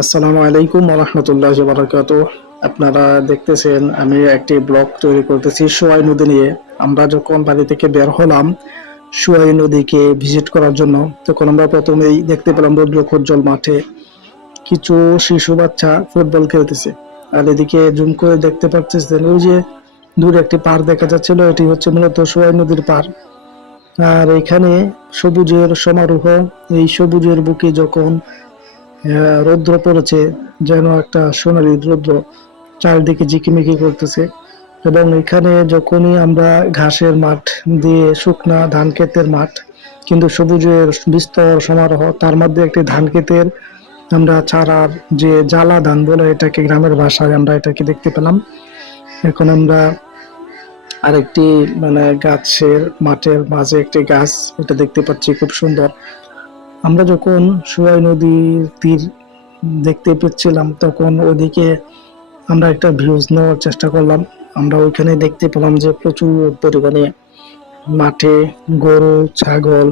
আসসালামু আলাইকুম ওয়া রাহমাতুল্লাহি ওয়া বারাকাতুহু। আপনারা দেখতেছেন আমি একটি ব্লগ তৈরি করতেছি সোয়াই নদী নিয়ে। আমরা যখন বাড়ি থেকে বের হলাম সোয়াই নদীকে ভিজিট করার জন্য, তখন আমরা প্রথমেই দেখতে পেলাম রৌদ্রোজ্জ্বল মাঠে কিছু শিশু বাচ্চা ফুটবল খেলতেছে। আর এদিকে জুম করে দেখতে পাচ্ছেন ওই যে দূরে একটি পাড় দেখা যাচ্ছিল, এটি হচ্ছে মূলত সোয়াই নদীর পাড়। আর এখানে সবুজের সমারোহ। এই সবুজের বুকে যখন রৌদ্র পড়েছে, যেন একটা সোনালী রৌদ্র চারিদিকে ঝিকিমিকি করতেছে। এবং এখানে যখনই আমরা ঘাসের মাঠ দিয়ে শুকনা ধান ক্ষেতের মাঠ, কিন্তু সবুজের বিস্তর সমারোহ, তার মধ্যে একটি ধান ক্ষেতের আমরা চারার যে জ্বালা ধান বলে এটাকে গ্রামের ভাষায় আমরা এটাকে দেখতে পেলাম। এখন আমরা আরেকটি গাছের মাঠের মাঝে একটি গাছ, এটা দেখতে পাচ্ছি খুব সুন্দর। আমরা যখন সোয়াই নদীর তীর দেখতে পেয়েছিলাম তখন ওদিকে আমরা একটা ভিউজ নেওয়ার চেষ্টা করলাম। আমরা ওইখানে দেখতে পেলাম যে প্রচুর পরিমাণে মাঠে গরু ছাগল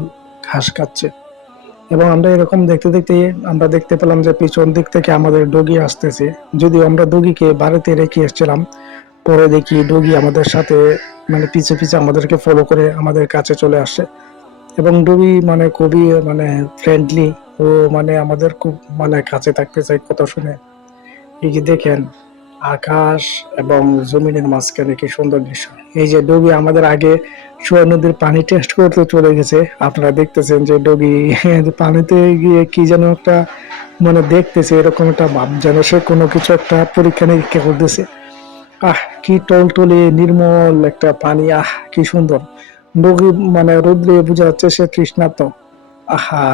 ঘাস খাচ্ছে। এবং আমরা এরকম দেখতে দেখতে আমরা দেখতে পেলাম যে পিছন দিক থেকে আমাদের ডগি আসতেছে। যদিও আমরা ডগিকে বাড়িতে রেখে এসেছিলাম, পরে দেখি ডগি আমাদের সাথে পিছে পিছে আমাদেরকে ফলো করে আমাদের কাছে চলে আসে। এবং ডগি খুবই ফ্রেন্ডলি। ও আমাদের খুব কাছে থাকতে চাই কথা শুনে। এই যে দেখেন আকাশ এবং জমিনের মাঝখানে কি সুন্দর দৃশ্য। এই যে ডগি আমাদের আগে সোয়া নদীর পানি টেস্ট করতে চলে গেছে। আপনারা দেখতেছেন যে ডগি পানিতে গিয়ে কি যেন একটা দেখতেছে, এরকম একটা ভাব যেন সে কোনো কিছু একটা পরীক্ষা নিরীক্ষা করতেছে। কি টলটলে নির্মল একটা পানি, কি সুন্দর। ডগি রোদ্রে বোঝা যাচ্ছে সে তৃষ্ণার্ত। আহা,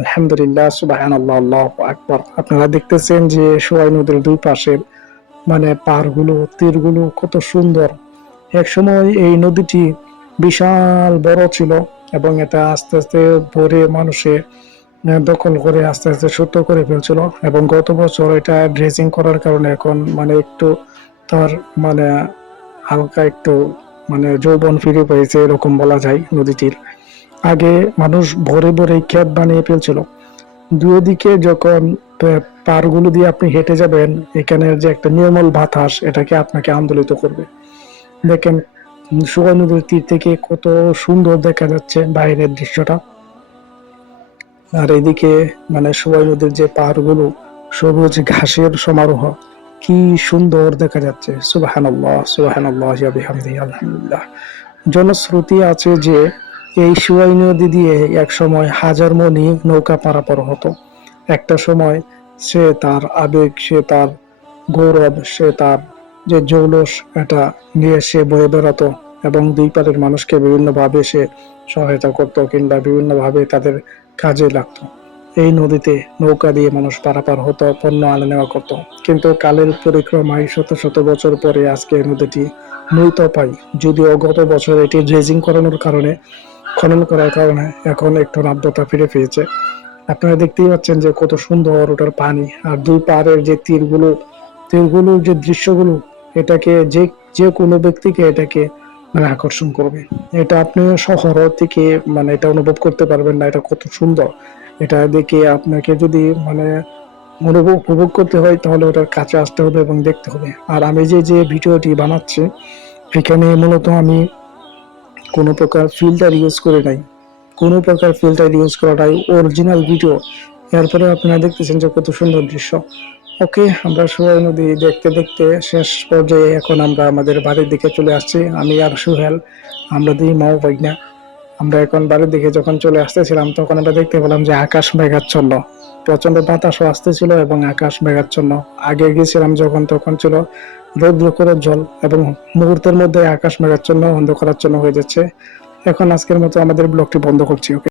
আলহামদুলিল্লাহ, সুবহানাল্লাহ, আল্লাহু আকবার। আপনারা দেখতেছেন যে সোয়াই নদীর দুই পাশে পাড়গুলো তীরগুলো কত সুন্দর। এক সময় এই নদীটি বিশাল বড় ছিল এবং এটা আস্তে আস্তে ভরে মানুষে দখল করে আস্তে আস্তে ছোট করে ফেলছিল। এবং গত বছর এটা ড্রেজিং করার কারণে এখন একটু তার হালকা একটু যৌবন ফিরে পেয়েছে এরকম বলা যায় নদীটির। আগে মানুষ ভরে ভরে ক্ষেত বানিয়ে ফেলছিল। দুই দিকে যখন পাড়গুলো দিয়ে আপনি হেঁটে যাবেন, এখানের যে একটা নির্মল বাতাস এটাকে আপনাকে আন্দোলিত করবে। দেখেন সোয়াই নদীর তীর থেকে কত সুন্দর দেখা যাচ্ছে বাইরের দৃশ্যটা। আর এদিকে সোয়াই নদীর যে পাহাড়গুলো সবুজ ঘাসের সমারোহ, কি সুন্দর দেখা যাচ্ছে। সুবহানাল্লাহ, সুবহানাল্লাহ ওয়া বিহামদিহি, আলহামদুলিল্লাহ। জনশ্রুতি আছে যে এই সোয়াই নদী দিয়ে এক সময় হাজার মণি নৌকা পারাপার হতো। একটা সময় সে তার আবেগ, সে তার গৌরব, সে তার যে জৌলস, এটা নিয়ে সে বয়ে বেড়াতো এবং দুই পারের মানুষকে বিভিন্নভাবে সে সহায়তা করত কিংবা বিভিন্নভাবে তাদের কাজে লাগতো। এই নদীতে নৌকা দিয়ে মানুষ পারাপার হতো, পণ্য আনা নেওয়া করতো। কিন্তু কালের পরিক্রমায় শত শত বছর পরে আজকে নদীটি মৃত পাই। যদিও গত বছর এটি ড্রেজিং করানোর কারণে, খনন করার কারণে এখন একটু নাব্যতা ফিরে পেয়েছে। আপনারা দেখতেই পাচ্ছেন যে কত সুন্দর ওটার পানি। আর দুই পাড়ের যে তীরগুলোর যে দৃশ্যগুলো, এটাকে যে যে কোনো ব্যক্তিকে এটাকে আকর্ষণ করবে। এটা আপনি শহর থেকে এটা অনুভব করতে পারবেন না, এটা কত সুন্দর। এটা দেখে আপনাকে যদি উপভোগ করতে হয় তাহলে ওটার কাছে আসতে হবে এবং দেখতে হবে। আর আমি যে যে ভিডিওটি বানাচ্ছি, এখানে মূলত আমি কোনো প্রকার ফিল্টার ইউজ করে নাই। কোনো প্রকার ফিল্টার ইউজ করাটাই অরিজিনাল ভিডিও। এরপরে আপনারা দেখতেছেন যে কত সুন্দর দৃশ্য। ওকে, আমরা সোয়াই নদী দেখতে দেখতে শেষ পর্যায়ে এখন আমরা আমাদের বাড়ির দিকে চলে আসছি। আমি আর সুহেল, আমরা দুই মা ও ভাইনা। আমরা এখন বাড়ির দিকে যখন চলে আসতেছিলাম তখন আমরা দেখতে পেলাম যে আকাশ মেঘাচ্ছন্ন, প্রচন্ড বাতাসও আসতেছিল এবং আকাশ মেঘাচ্ছন্ন। আগে গেছিলাম যখন তখন ছিল রৌদ্র করে জল এবং মুহূর্তের মধ্যে আকাশ মেঘাচ্ছন্ন অন্ধকারাচ্ছন্ন হয়ে যাচ্ছে। এখন আজকের মতো আমাদের ব্লগটি বন্ধ করছি। ওকে।